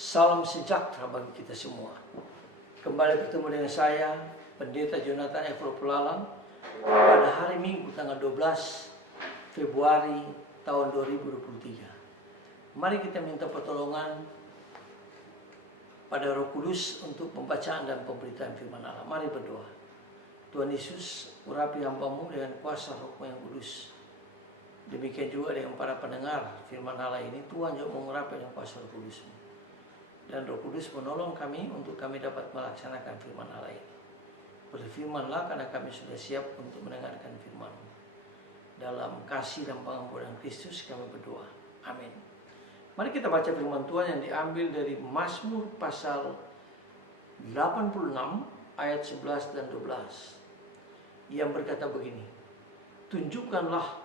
Salam sejahtera bagi kita semua. Kembali bertemu dengan saya, Pendeta Jonathan Efro Pelalang, pada hari Minggu tanggal 12 Februari tahun 2023. Mari kita minta pertolongan pada Roh Kudus untuk pembacaan dan pemberitaan firman Allah. Mari berdoa. Tuhan Yesus, urapi hamba-Mu dengan kuasa Roh-Mu yang kudus. Demikian juga dengan para pendengar firman Allah ini, Tuhan juga mengurapi dengan kuasa Roh Kudus-Mu. Dan Roh Kudus menolong kami untuk kami dapat melaksanakan firman Allah ini. Berfirmanlah karena kami sudah siap untuk mendengarkan firman-Mu. Dalam kasih dan pengampunan Kristus kami berdoa. Amin. Mari kita baca firman Tuhan yang diambil dari Mazmur pasal 86 ayat 11 dan 12. Yang berkata begini, tunjukkanlah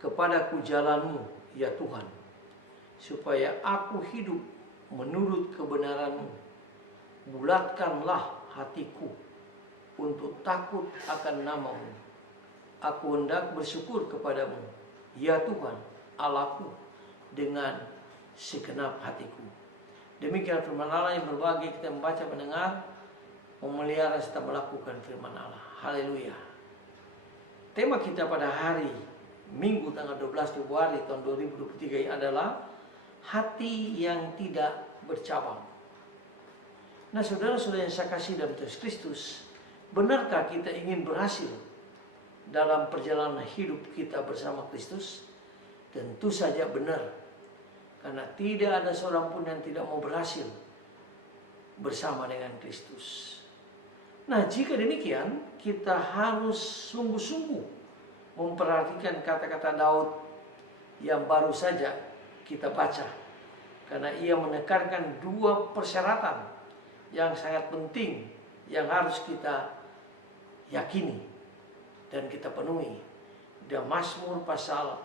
kepadaku jalan-Mu, ya Tuhan, supaya aku hidup menurut kebenaran-Mu. Bulatkanlah hatiku untuk takut akan nama-Mu. Aku hendak bersyukur kepadamu, ya Tuhan, Allahku, dengan segenap hatiku. Demikian firman Allah yang berbagi kita membaca, mendengar, memelihara serta melakukan firman Allah. Haleluya. Tema kita pada hari Minggu tanggal 12 Februari tahun 2023 adalah hati yang tidak bercabang. Nah, saudara-saudara yang saya kasih dalam Yesus Kristus, benarkah kita ingin berhasil dalam perjalanan hidup kita bersama Kristus? Tentu saja benar. Karena tidak ada seorang pun yang tidak mau berhasil bersama dengan Kristus. Nah, jika demikian, kita harus sungguh-sungguh memperhatikan kata-kata Daud yang baru saja kita baca. Karena ia menekankan dua persyaratan yang sangat penting yang harus kita yakini dan kita penuhi. Dalam Mazmur pasal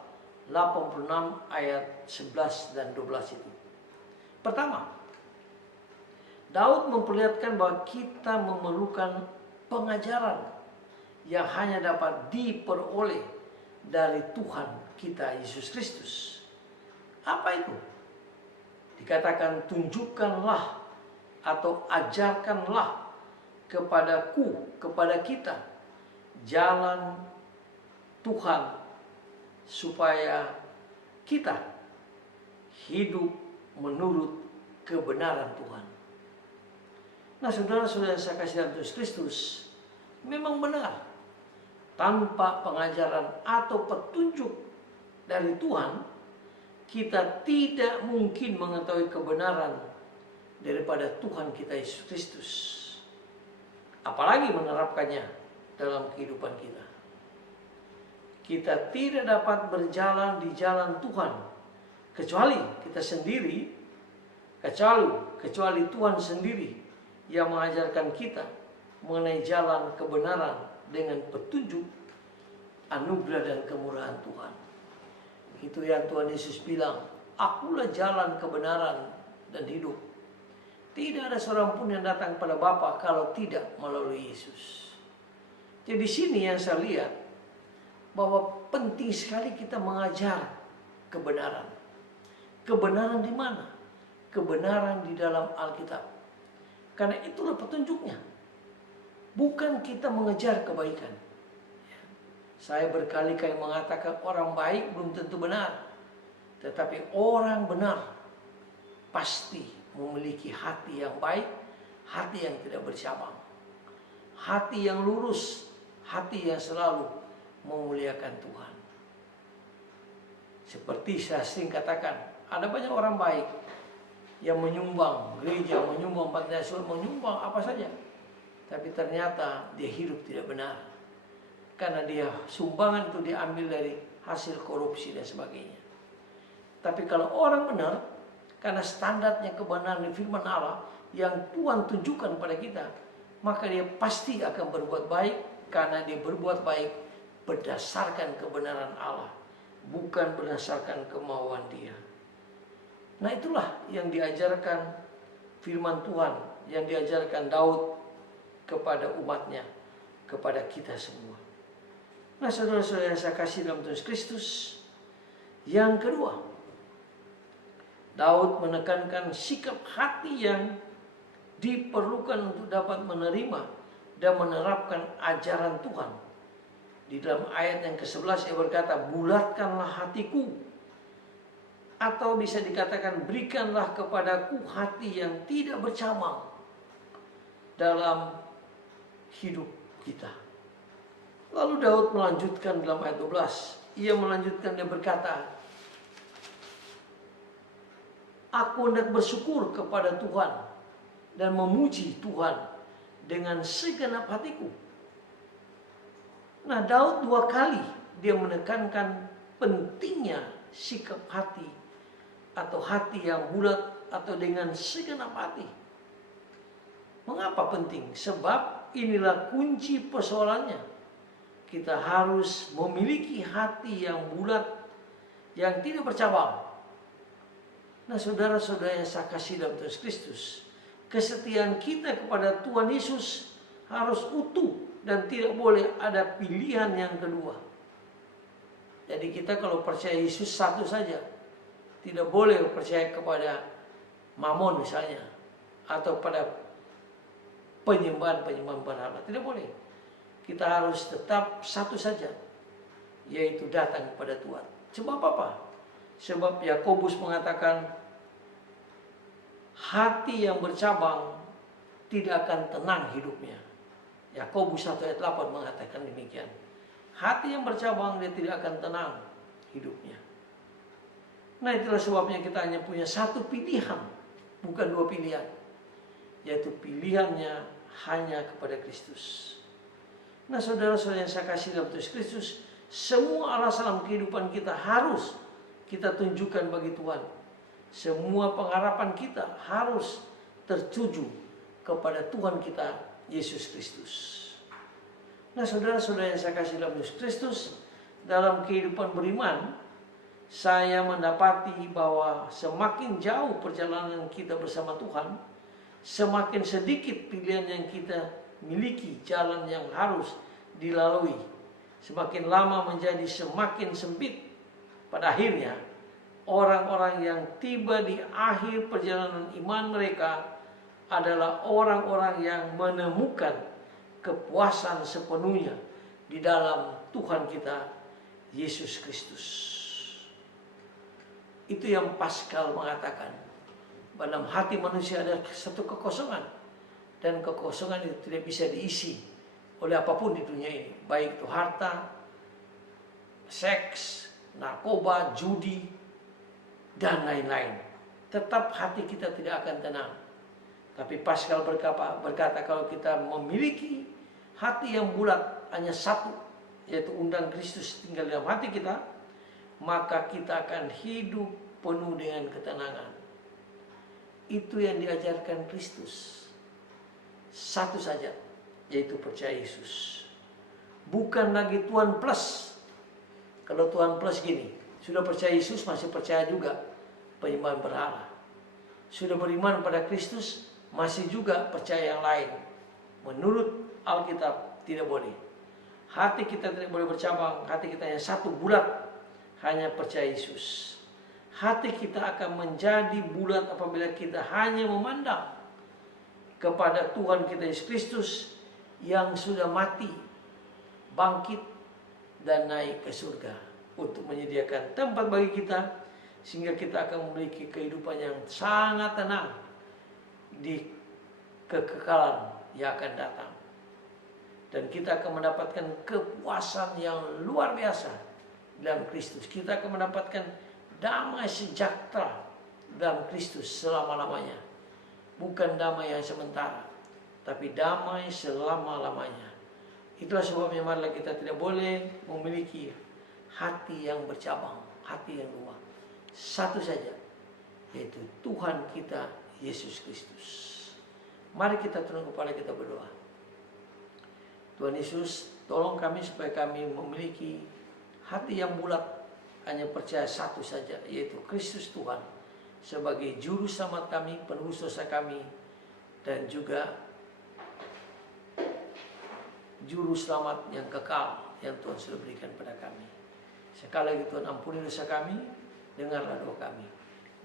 86 ayat 11 dan 12 itu. Pertama, Daud memperlihatkan bahwa kita memerlukan pengajaran yang hanya dapat diperoleh dari Tuhan kita Yesus Kristus. Apa itu? Dikatakan tunjukkanlah atau ajarkanlah kepadaku, kepada kita, jalan Tuhan supaya kita hidup menurut kebenaran Tuhan. Nah, saudara-saudara yang saya kasih dalam Yesus Kristus, memang benar, tanpa pengajaran atau petunjuk dari Tuhan, kita tidak mungkin mengetahui kebenaran daripada Tuhan kita Yesus Kristus. Apalagi menerapkannya dalam kehidupan kita. Kita tidak dapat berjalan di jalan Tuhan kecuali kita sendiri, kecuali Tuhan sendiri yang mengajarkan kita mengenai jalan kebenaran dengan petunjuk, anugerah dan kemurahan Tuhan. Itu yang Tuhan Yesus bilang, akulah jalan kebenaran dan hidup. Tidak ada seorang pun yang datang pada Bapa kalau tidak melalui Yesus. Jadi di sini yang saya lihat bahwa penting sekali kita mengajar kebenaran. Kebenaran di mana? Kebenaran di dalam Alkitab. Karena itulah petunjuknya. Bukan kita mengejar kebaikan. Saya berkali-kali mengatakan orang baik belum tentu benar. Tetapi orang benar pasti memiliki hati yang baik, hati yang tidak bercabang, hati yang lurus, hati yang selalu memuliakan Tuhan. Seperti saya sering katakan, ada banyak orang baik yang menyumbang gereja, menyumbang pantai asuhan, menyumbang apa saja. Tapi ternyata dia hidup tidak benar. Karena dia sumbangan itu diambil dari hasil korupsi dan sebagainya. Tapi kalau orang benar, karena standarnya kebenaran di firman Allah yang Tuhan tunjukkan pada kita, maka dia pasti akan berbuat baik. Karena dia berbuat baik berdasarkan kebenaran Allah, bukan berdasarkan kemauan dia. Nah, itulah yang diajarkan firman Tuhan, yang diajarkan Daud kepada umatnya, kepada kita semua. Nah, saudara-saudara yang saya kasih dalam Yesus Kristus, yang kedua, Daud menekankan sikap hati yang diperlukan untuk dapat menerima dan menerapkan ajaran Tuhan. Di dalam ayat yang ke-11 ia berkata, bulatkanlah hatiku, atau bisa dikatakan berikanlah kepadaku hati yang tidak bercabang dalam hidup kita. Lalu Daud melanjutkan dalam ayat 12. Ia melanjutkan, dia berkata, aku hendak bersyukur kepada Tuhan dan memuji Tuhan dengan segenap hatiku. Nah, Daud 2 kali dia menekankan pentingnya sikap hati atau hati yang bulat atau dengan segenap hati. Mengapa penting? Sebab inilah kunci persoalannya. Kita harus memiliki hati yang bulat, yang tidak bercabang. Nah, saudara-saudara yang saya kasih dalam Tuhan Kristus, kesetiaan kita kepada Tuhan Yesus harus utuh dan tidak boleh ada pilihan yang kedua. Jadi kita kalau percaya Yesus satu saja, tidak boleh percaya kepada Mamon misalnya, atau pada penyembahan berhala, tidak boleh. Kita harus tetap satu saja, yaitu datang kepada Tuhan. Sebab apa? Sebab Yakobus mengatakan, hati yang bercabang tidak akan tenang hidupnya. Yakobus 1 ayat 8 mengatakan demikian. Hati yang bercabang dia tidak akan tenang hidupnya. Nah, itulah sebabnya kita hanya punya satu pilihan, bukan 2 pilihan, yaitu pilihannya hanya kepada Kristus. Nah, saudara-saudara yang saya kasih dalam Tuhan Kristus, semua alasan dalam kehidupan kita harus kita tunjukkan bagi Tuhan. Semua pengharapan kita harus tertuju kepada Tuhan kita, Yesus Kristus. Nah, saudara-saudara yang saya kasih dalam Yesus Kristus, dalam kehidupan beriman, saya mendapati bahwa semakin jauh perjalanan kita bersama Tuhan, semakin sedikit pilihan yang kita miliki, jalan yang harus dilalui. Semakin lama menjadi semakin sempit. Pada akhirnya, orang-orang yang tiba di akhir perjalanan iman mereka adalah orang-orang yang menemukan kepuasan sepenuhnya di dalam Tuhan kita, Yesus Kristus. Itu yang Paskal mengatakan, dalam hati manusia ada satu kekosongan. Dan kekosongan itu tidak bisa diisi oleh apapun di dunia ini. Baik itu harta, seks, narkoba, judi, dan lain-lain. Tetap hati kita tidak akan tenang. Tapi Paskal berkata kalau kita memiliki hati yang bulat hanya satu, yaitu undang Kristus tinggal dalam hati kita, maka kita akan hidup penuh dengan ketenangan. Itu yang diajarkan Kristus. Satu saja, yaitu percaya Yesus. Bukan lagi Tuhan plus. Kalau Tuhan plus gini, sudah percaya Yesus masih percaya juga penyembahan berhala. Sudah beriman pada Kristus masih juga percaya yang lain. Menurut Alkitab tidak boleh. Hati kita tidak boleh bercabang. Hati kita yang satu bulat, hanya percaya Yesus. Hati kita akan menjadi bulat apabila kita hanya memandang kepada Tuhan kita Yesus Kristus yang sudah mati, bangkit, dan naik ke surga untuk menyediakan tempat bagi kita, sehingga kita akan memiliki kehidupan yang sangat tenang di kekekalan yang akan datang. Dan kita akan mendapatkan kepuasan yang luar biasa dalam Kristus. Kita akan mendapatkan damai sejahtera dalam Kristus selama-lamanya. Bukan damai yang sementara, tapi damai selama-lamanya. Itulah sebabnya marilah kita tidak boleh memiliki hati yang bercabang, hati yang dua. Satu saja, yaitu Tuhan kita, Yesus Kristus. Mari kita tunduk kepala, kita berdoa. Tuhan Yesus, tolong kami supaya kami memiliki hati yang bulat, hanya percaya satu saja, yaitu Kristus Tuhan sebagai juru selamat kami, penebus dosa kami, dan juga juru selamat yang kekal yang Tuhan sudah berikan pada kami. Sekali lagi Tuhan, ampuni dosa kami, dengarlah doa kami.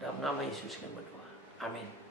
Dalam Dalam nama Yesus kami berdoa. Amin.